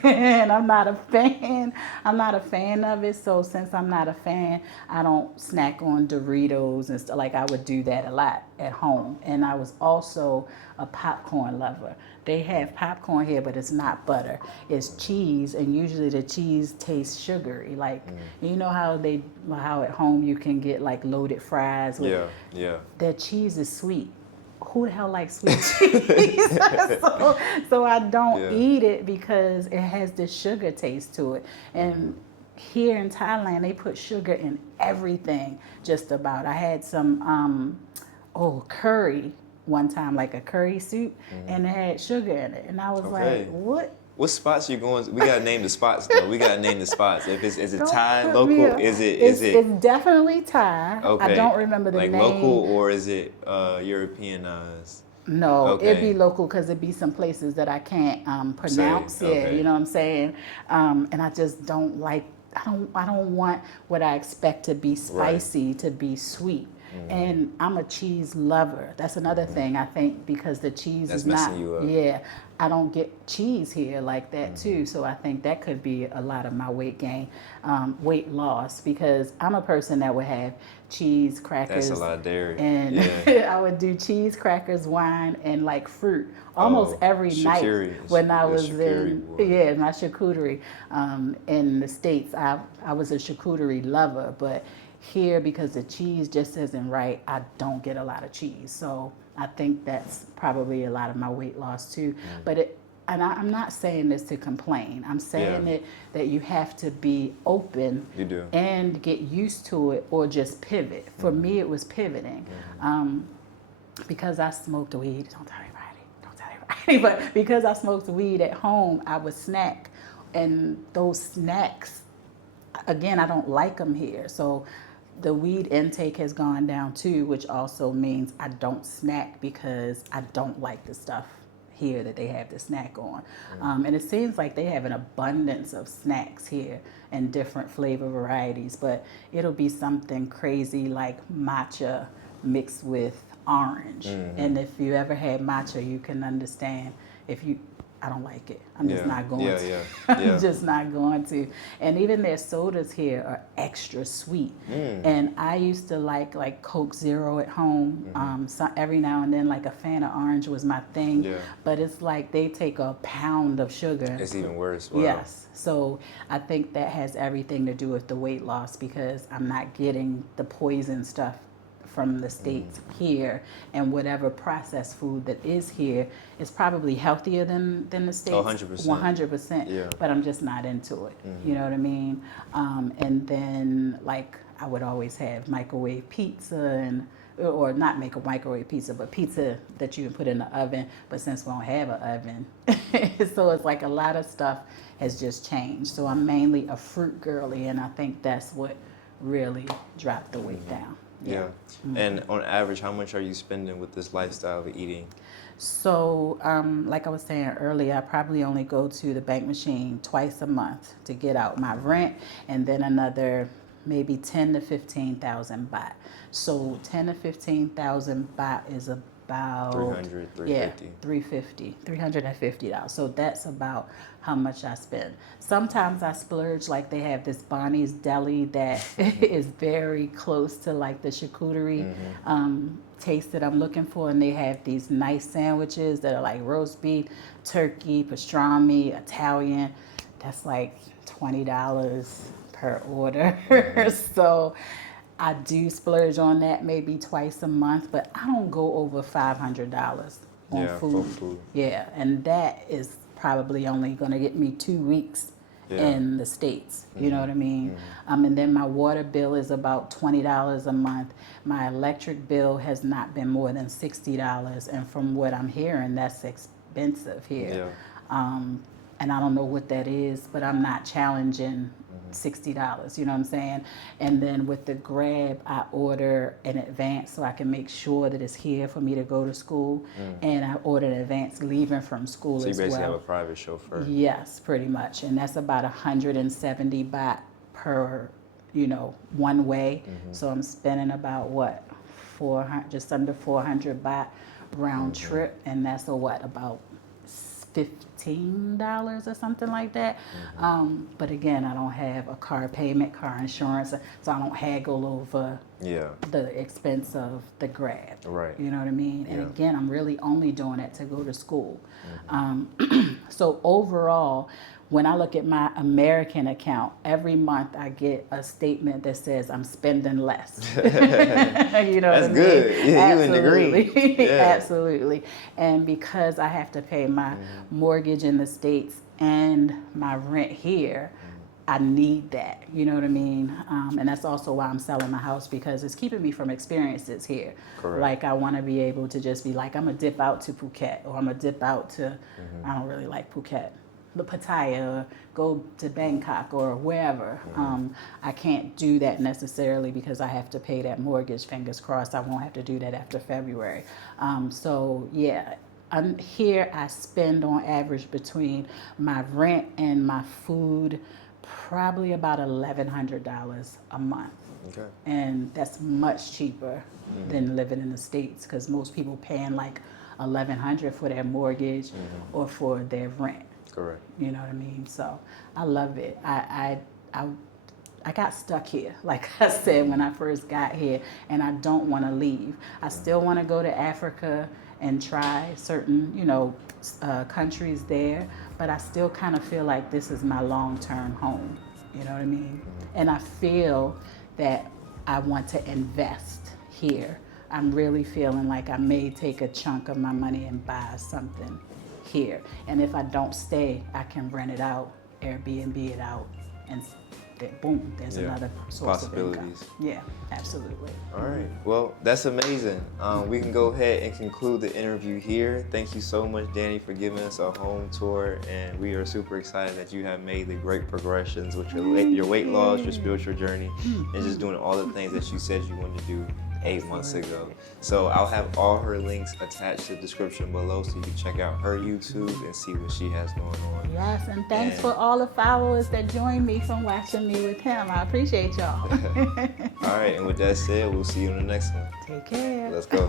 And I'm not a fan. I'm not a fan of it. So since I'm not a fan, I don't snack on Doritos and stuff. Like I would do that a lot at home. And I was also a popcorn lover. They have popcorn here, but it's not butter. It's cheese, and usually the cheese tastes sugary. Like you know how at home you can get like loaded fries with their cheese is sweet. Who the hell likes sweet cheese? so I don't eat it because it has this sugar taste to it. And here in Thailand, they put sugar in everything, just about. I had some curry one time, like a curry soup, and it had sugar in it. And I was like, what? What spots you going to? We gotta name the spots though. We gotta name the spots. Is it Don't Thai, put local? me up. Is it? It's definitely Thai. Okay. I don't remember the like name. local, or is it Europeanized? No, Okay. it'd be local because it'd be some places that I can't pronounce. Say, okay. Yeah, you know what I'm saying? And I just don't like. I don't want what I expect to be spicy to be sweet. And I'm a cheese lover. That's another thing. I think because the cheese That's is not, messing you up. yeah, I don't get cheese here like that too. So I think that could be a lot of my weight gain, weight loss, because I'm a person that would have cheese, crackers. That's a lot of dairy. And Yeah. I would do cheese, crackers, wine, and like fruit almost every night charcuterie. when I The was charcuterie boy. my charcuterie. In the States, I was a charcuterie lover, but here, because the cheese just isn't right, I don't get a lot of cheese. So I think that's probably a lot of my weight loss too. But I'm not saying this to complain. I'm saying that you have to be open You do. and get used to it, or just pivot. For me, it was pivoting. Because I smoked weed, don't tell anybody, but because I smoked weed at home, I would snack. And those snacks, again, I don't like them here. So the weed intake has gone down too, which also means I don't snack because I don't like the stuff here that they have to snack on. And it seems like they have an abundance of snacks here and different flavor varieties, but it'll be something crazy like matcha mixed with orange. And if you ever had matcha, you can understand. I don't like it. I'm just not going to. I'm just not going to. And even their sodas here are extra sweet. And I used to like Coke Zero at home. So every now and then, like a fan of orange was my thing. Yeah. But it's like they take a pound of sugar. It's even worse. Wow. Yes. So I think that has everything to do with the weight loss, because I'm not getting the poison stuff from the States here, and whatever processed food that is here is probably healthier than the States. 100%. 100%. Yeah. But I'm just not into it. You know what I mean? And then like I would always have microwave pizza, or not make a microwave pizza, but pizza that you can put in the oven. But since we don't have an oven, so it's like a lot of stuff has just changed. So I'm mainly a fruit girly, and I think that's what really dropped the weight down. Yeah. And on average, how much are you spending with this lifestyle of eating? So, like I was saying earlier, I probably only go to the bank machine twice a month to get out my rent, and then another maybe 10 to 15,000 baht. So 10 to 15,000 baht is about 300, 350. $350. So that's about how much I spend. Sometimes I splurge, like they have this Bonnie's Deli that is very close to like the charcuterie taste that I'm looking for, and they have these nice sandwiches that are like roast beef, turkey, pastrami, Italian. That's like $20 per order. So I do splurge on that maybe twice a month, but I don't go over $500 on food. For food. Yeah, and that is probably only going to get me 2 weeks in the States. You know what I mean? And then my water bill is about $20 a month. My electric bill has not been more than $60, and from what I'm hearing, that's expensive here. And I don't know what that is, but I'm not challenging $60, you know what I'm saying? And then with the Grab, I order in advance so I can make sure that it's here for me to go to school. And I order in advance leaving from school as well. So you basically have a private chauffeur? Yes, pretty much. And that's about 170 baht per, one way. So I'm spending about what, 400, just under 400 baht round trip. And that's about $15 or something like that. But again, I don't have a car payment, car insurance, so I don't haggle over the expense of the Grab. Right. You know what I mean? And again, I'm really only doing it to go to school. So overall, when I look at my American account, every month I get a statement that says I'm spending less. You know what I mean? That's good. Yeah, you in the green. Yeah. Absolutely. And because I have to pay my mortgage in the States and my rent here, I need that. You know what I mean? And that's also why I'm selling my house, because it's keeping me from experiences here. Correct. Like I want to be able to just be like, I'm going to dip out to Phuket, or I'm going to dip out to, I don't really like Phuket, the Pattaya, or go to Bangkok or wherever. I can't do that necessarily because I have to pay that mortgage. Fingers crossed I won't have to do that after February. So yeah, here I spend on average between my rent and my food Probably about $1,100 a month. Okay. And that's much cheaper than living in the States, because most people paying like $1,100 for their mortgage or for their rent. Correct. You know what I mean? So I love it. I got stuck here, like I said, when I first got here, and I don't want to leave. I still want to go to Africa and try certain, countries there, but I still kind of feel like this is my long-term home. You know what I mean? And I feel that I want to invest here. I'm really feeling like I may take a chunk of my money and buy something here. And if I don't stay, I can rent it out, Airbnb it out, and then boom, there's another source of income. Possibilities. Yeah, absolutely. All right. Well, that's amazing. We can go ahead and conclude the interview here. Thank you so much, Danny, for giving us a home tour, and we are super excited that you have made the great progressions with your weight loss, your spiritual journey, and just doing all the things that you said you wanted to do 8 months ago. So I'll have all her links attached to the description below, so you can check out her YouTube and see what she has going on. Yes, and thanks for all the followers that joined me from watching me with him. I appreciate y'all. All right, and with that said, we'll see you in the next one. Take care. Let's go.